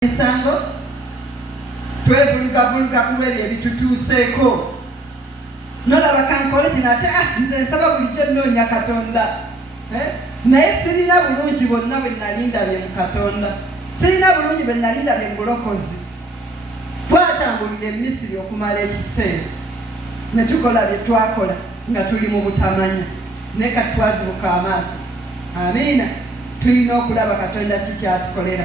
Sango twebuluga kubera ebitutuuseeko nolaba kankole kinate nze nsaba bulijjo nnoonya Katonda naye sirina bulungi bonna bwe nalindabye mu Katonda, sirina bulungi bwe nalindabye mu bulokozi. Twatambulira e Misiri okumala ekiseera ne tukola bye twakola nga tuli mu butamanya, naye kati twazibuka amaaso. Amiina. Tulina okulaba Katonda kikyatukolera,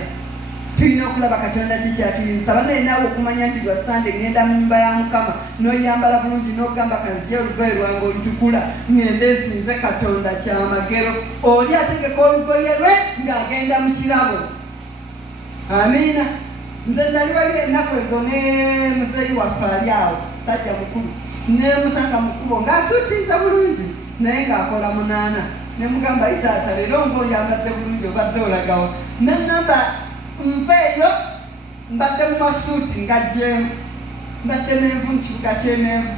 tulina okulaba Katonda kikyatuyinza. Naye naawe okumanya nti lwa Sande ngenda mu nnyumba ya Mukama n'oyambala bulungi n'ogamba kanzije olugoye lwange olutukula ngende nsinze Katonda kyamagero. Oli ategeka olugoye lwe ng'agenda mu kirabo. Amiina. Nze nali wali ennaku ezo ne muzeeyi waffe ali awo, sajja mukulu, nemusanga mu kkubo ng'asuutiza bulungi naye ng'akola munaana. Ne mugamba itaata leero ng'oyambadde bulungi obadde olagawa. Ne ŋŋamba nveeyo mbadde mu masuuti ngajjeemu, mbadde menvu mu kibuga ky'emenvu,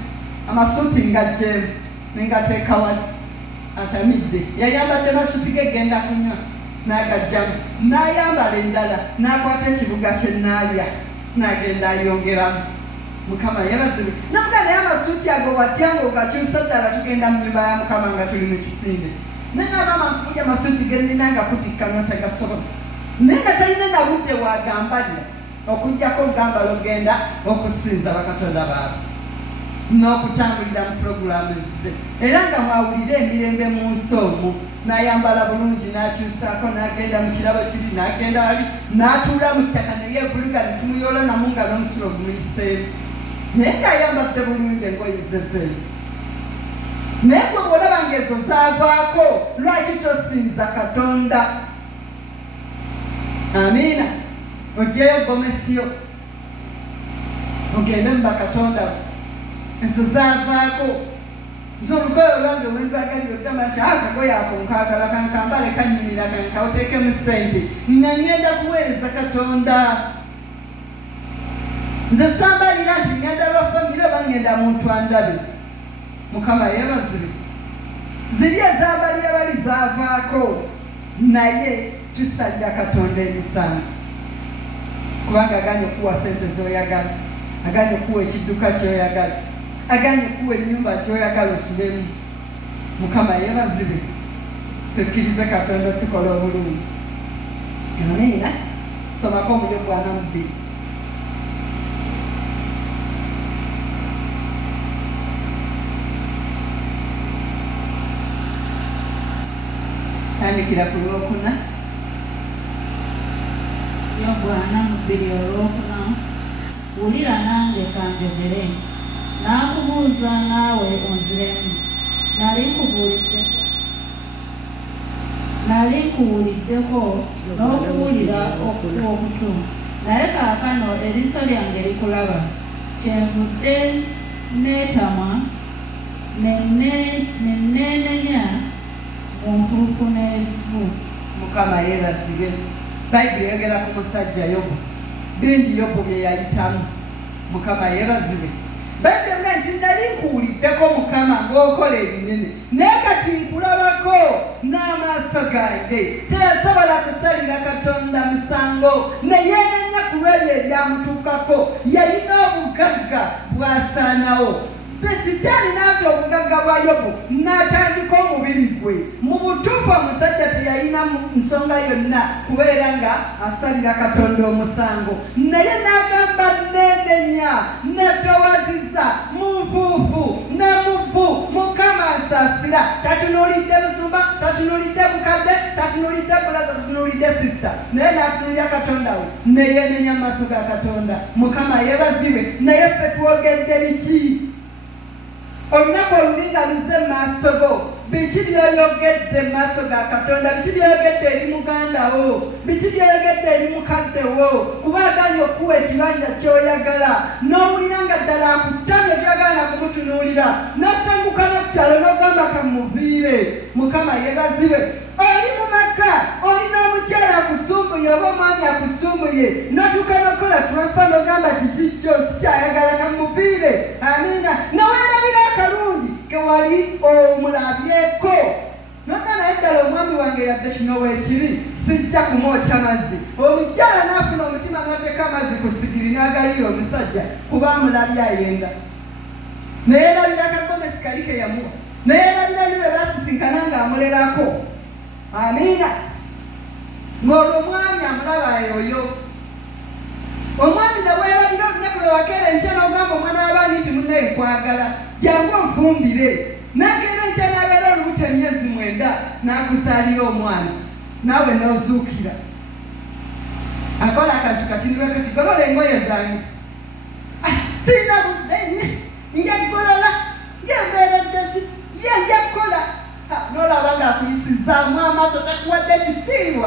amasuuti ngajjeemu ne ngateeka wali atamidde. Yayambadde masuuti ge genda kunywa n'agajjamu, n'ayambala endala n'akwata ekibuga kye n'alya n'agenda ayongeramu. Mukama yeebazibwe. Namuga naye amasuuti ago watya ng'ogakyusa ddala tugenda mu nnyumba ya Mukama nga tuli mu kisinde. Naye ng'abaama nkuja amasuuti ge nnina nga kutikka n'otagasobola. Naye nga talina na budde wagambalira okuggyako ogamba logenda okusinza bakatonda baabwe n'okutambulira mu purogulaamu ze, era nga mwawulira emirembe mu nsi omwo. N'ayambala bulungi n'akyusaako n'agenda mu kirabo kiri n'agenda wali n'atuula mu ttaka ne yeebulika ne tumuyoola namu nga n'omusulo gumuyiseemu, naye ng'ayambadde bulungi engoye z'ebbeeyi. Naye gwe bw'olaba ng'ezo zaavaako, lwaki tosinza Katonda? Amiina. Oggyeyo gomesiyo ogende mu bakatonda bo, ezo zaavaako. Nze olugoye olwange bwe ndwagalira oddama nti akagoye ako nkaagala kankambale kannyumira kankaoteekemu ssente nga ngenda kuweereza Katonda. Nze sambalira nti ngenda lwafamire oba ngenda muntu andabe. Mukama yeebazibwe. Ziri ezambalira bali zaavaako, naye tusalira Katonda emisango kubanga aganye okuwa ssente z'oyagala, aganye okuwa ekidduka ky'oyagala, aganye okuwa ennyumba ky'oyagala osubemu. Mukama yeebazibwe. Tukkirize Katonda tukola obulungi. Amiina. Somako omulyo gwa Namubiri. Tandikira ku Lwokuna. Bwana mubiri olwokuna, wulira nange kanjogere, n'akubuuza naawe onziremu. Nali nkuwuliddeko n'okuwulira okutu, naye kaakano eriiso lyange likulaba, kyenvudde neetamwa neenenya mu nfuufu n'evu. Mukama yeebazibwe. Bayibuli eyogera ku musajja Yobu, bingi Yobu bye yayitamu. Mukama yeebazibwe. Bayibuli nti nali nkuwuliddeko Mukama ng'okola ebinene, naye kati nkulabako n'amaaso gange. Teyasobola kusalira Katonda musango, naye yenenya ku lw'ebyo ebyamutuukako. Yalina obugagga bw'asaanawo. Sitaani n'ati obugagga bwa Yobu n'atandika omubiri gwe. Mu butuufu omusajja teyalina nsonga yonna kubeera nga asalira Katonda omusango, naye n'agamba neenenya, netowaziza, mu nfuufu ne muvu, Mukama ansaasira. Tatunuulidde musumba, tatunuulidde mukadde, tatunuulidde bulaza, tatunuulidde sisita, naye n'atunuulira Katonda we ne yeenenya mu maaso ga Katonda. Mukama yeebazibwe. Naye ffe twogedde biki? Olunaku olulinga luzze mu maaso go, biki by'oyogedde mu maaso ga Katonda? Biki by'oyogedde eri muganda wo? Biki by'oyogedde eri mukadde wo? Kuba aganye okuwa ekibanja ky'oyagala n'owulira nga ddala akutamye toyagala na kumutunuulira, n'otanguka n'okukyalo n'ogamba kamuviire. Mukama yeebazibwe. Oli mu maka, olina omukyala akusumbuye oba omwami akusumbuye, n'otuuka n'okola transfer n'ogamba kiki kyo sikyayagala kamuviire. Amiina. Naweerabira akalungi ke wali omulabyeko. N'ogamba naye ddala omwami wange yadde kino weekiri, sijja kumwokya mazzi. Omukyala n'afuna omutima n'ateeka amazzi ku sigiri n'agayira omusajja kuba amulabye ayenda. Naye yerabira akagomesi kali ke yamuwa. Naye yerabira lwe baasisinkana ng'amulerako. Amiina. Ng'olwo omwami amulaba oyo. Omwami nawe yerabira olunaku lwe wakeera enkya n'ogamba omwana w'abaani nti munnaye nkwagala. Jangu onfumbire. N'akeera enkya n'abeera olubuto emyezi 9 n'akuzaalira omwana. Naawe n'ozuukira. Akola akantu kati niwe kati golola engoye zange. Sirina budde nja kugolola mbeeredde ki ye nja kukola. N'olaba ng'akuyisizaamu amaaso takuwadde kipiirwa.